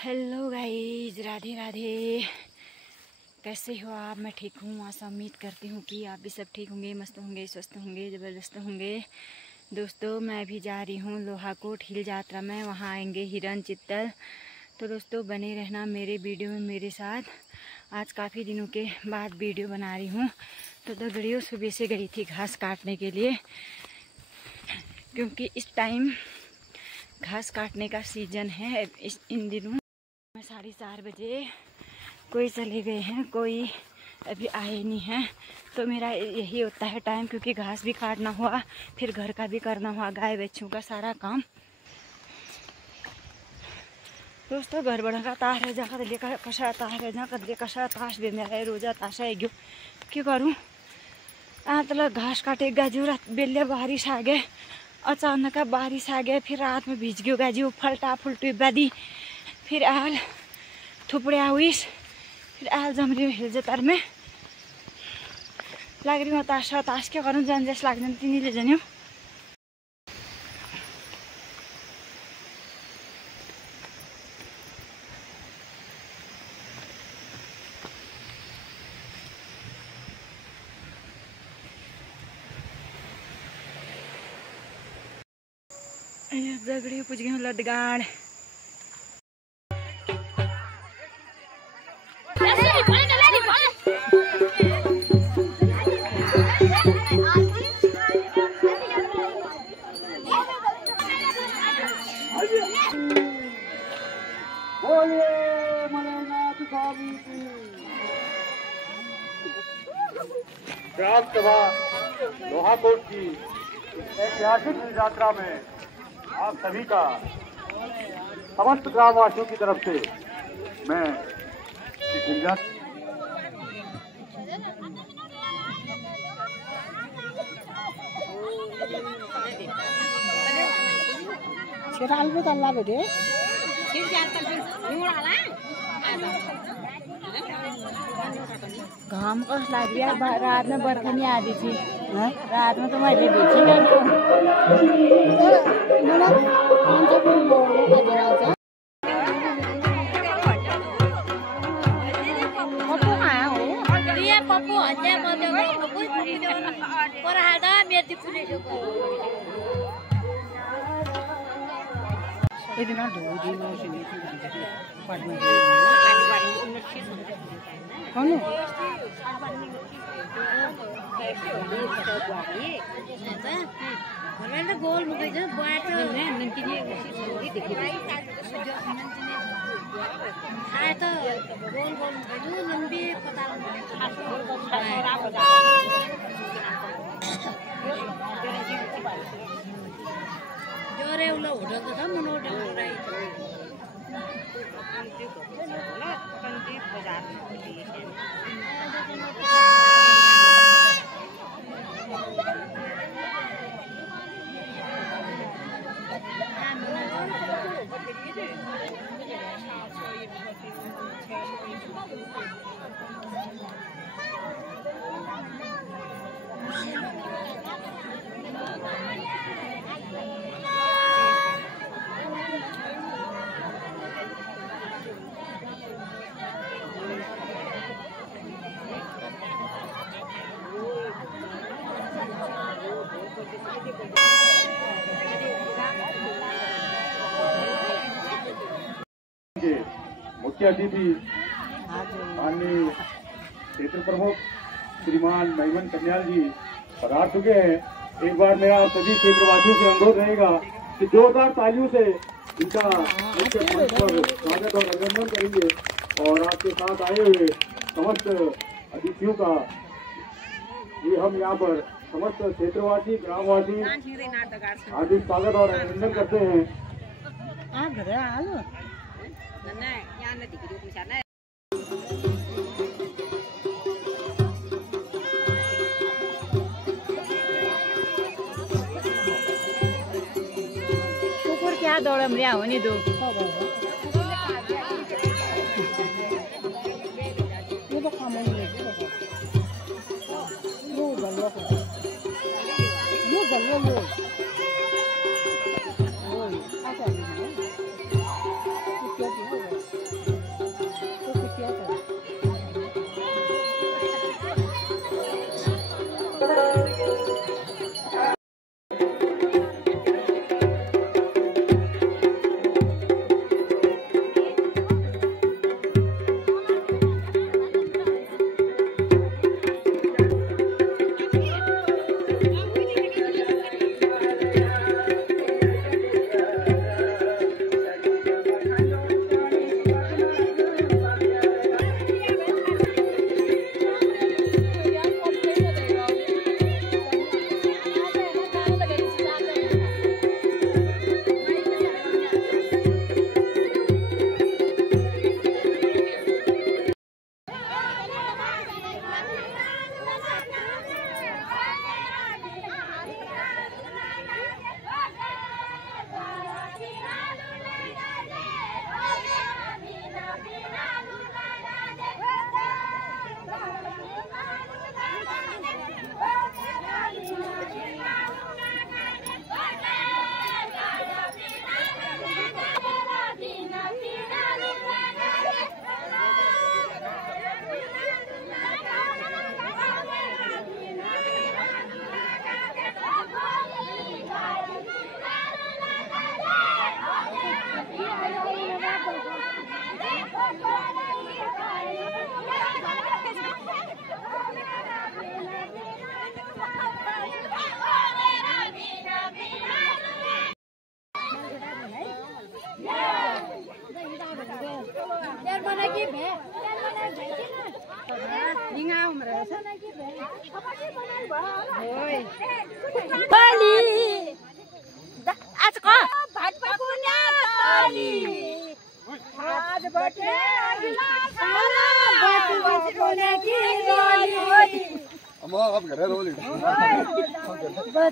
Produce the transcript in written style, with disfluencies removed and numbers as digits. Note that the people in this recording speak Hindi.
Hello guys, Radhe Radhe. कैसे हो आप? मैं ठीक हूँ। आशा उम्मीद करती हूँ कि आप भी सब ठीक होंगे, मस्त होंगे, स्वस्थ होंगे, ज़बरदस्त होंगे। दोस्तों, मैं भी जा रही हूँ लोहाकोट हिल यात्रा में। वहाँ आएंगे हिरन, चित्तल। तो दोस्तों, बने रहना मेरे वीडियो में मेरे साथ। आज काफ़ी दिनों के बाद वीडियो बना रही हूँ। तो दगड़ियों, सुबह से गई थी घास काटने के लिए, क्योंकि इस टाइम घास काटने का सीज़न है। इन दिनों 4:30 बजे कोई चले गए हैं, कोई अभी आए नहीं हैं। तो मेरा यही होता है टाइम, क्योंकि घास भी काटना हुआ, फिर घर का भी करना हुआ, गाय बच्चों का सारा काम। दोस्तों, गड़बड़ का तार है, जहाँ कदले कशा तार है, जहाँ कदले कशा ताश भी मेरा रोजा ताशा है। क्यों करूँ? मतलब घास काटे गाजू, रात बेले बारिश आ गए, अचानक बारिश आ गए, फिर रात में भीज गयो गाजू, फलटा फुलटी बादी, फिर आल थुपड़िया हुई, फिर आल जमरी हिल जतार में लाग रही ताश ताश के करूँ जान जैसे लाग्दैन तिनीले जान्यो। जगड़ी पुज गई लदगाड़। ग्राम सभा लोहाकोट की ऐतिहासिक यात्रा में आप सभी का समस्त ग्रामवासियों की तरफ से मैं घाम कस लाग रही है। रात में बरखा नहीं आती थी, रात में तो मजे बीती गोल जोरे उला होटल तो था मनोट मुख्य अतिथि माननीय क्षेत्र प्रमुख श्रीमान महिमन कन्याल जी पधार चुके हैं। एक बार मेरा सभी क्षेत्रवासियों से अनुरोध रहेगा कि जोरदार तालियों से इनका मुख्य मंच पर स्वागत और अभिनंदन करेंगे, और आपके साथ आए हुए समस्त अतिथियों का ये हम यहाँ पर समस्त क्षेत्रवासी ग्रामवासी हार्दिक स्वागत और अभिनंदन करते हैं। कुकुर क्या दौड़म रिया हो नि दो अब घर रोली बस